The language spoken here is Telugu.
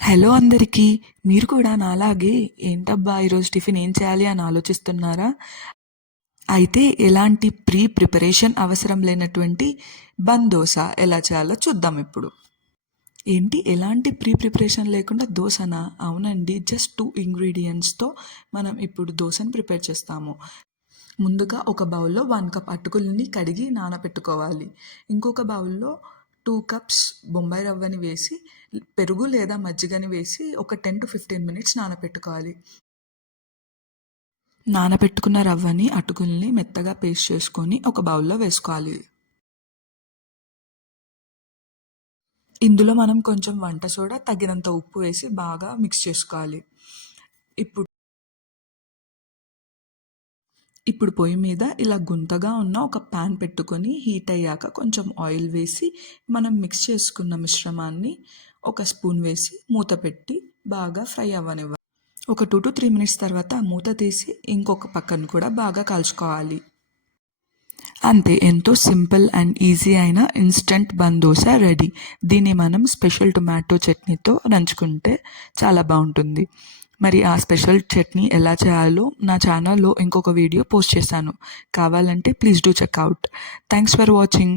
హలో అందరికీ. మీరు కూడా నాలాగే ఏంటబ్బా ఈరోజు టిఫిన్ ఏం చేయాలి అని ఆలోచిస్తున్నారా? అయితే ఎలాంటి ప్రిపరేషన్ అవసరం లేనటువంటి దోస ఎలా చేయాలో చూద్దాం ఇప్పుడు. ఏంటి ఎలాంటి ప్రిపరేషన్ లేకుండా దోసనా? అవునండి, జస్ట్ 2 ఇంగ్రీడియంట్స్తో మనం ఇప్పుడు దోసని ప్రిపేర్ చేస్తాము. ముందుగా ఒక బౌల్లో 1 కప్ అటుకులని కడిగి నానబెట్టుకోవాలి. ఇంకొక బౌల్లో 2 కప్స్ బొంబాయి రవ్వని వేసి పెరుగు లేదా మజ్జిగని వేసి ఒక 10-15 మినిట్స్ నానబెట్టుకోవాలి. నానబెట్టుకున్న రవ్వని అటుకుల్ని మెత్తగా పేస్ట్ చేసుకొని ఒక బౌల్లో వేసుకోవాలి. ఇందులో మనం కొంచెం వంట సోడా, తగినంత ఉప్పు వేసి బాగా మిక్స్ చేసుకోవాలి. ఇప్పుడు పొయ్యి మీద ఇలా గుంతగా ఉన్న ఒక ప్యాన్ పెట్టుకొని హీట్ అయ్యాక కొంచెం ఆయిల్ వేసి మనం మిక్స్ చేసుకున్న మిశ్రమాన్ని ఒక స్పూన్ వేసి మూత పెట్టి బాగా ఫ్రై అవ్వనివ్వాలి. ఒక 2-3 మినిట్స్ తర్వాత మూత తీసి ఇంకొక పక్కన కూడా బాగా కాల్చుకోవాలి. అంతే, ఎంతో సింపుల్ అండ్ ఈజీ అయిన ఇన్స్టంట్ దోస రెడీ. దీన్ని మనం స్పెషల్ టొమాటో చట్నీతో నంచుకుంటే చాలా బాగుంటుంది. మరి ఆ స్పెషల్ చట్నీ ఎలా చేయాలో నా ఛానల్లో ఇంకొక వీడియో పోస్ట్ చేశాను. కావాలంటే please do checkout. Thanks for watching.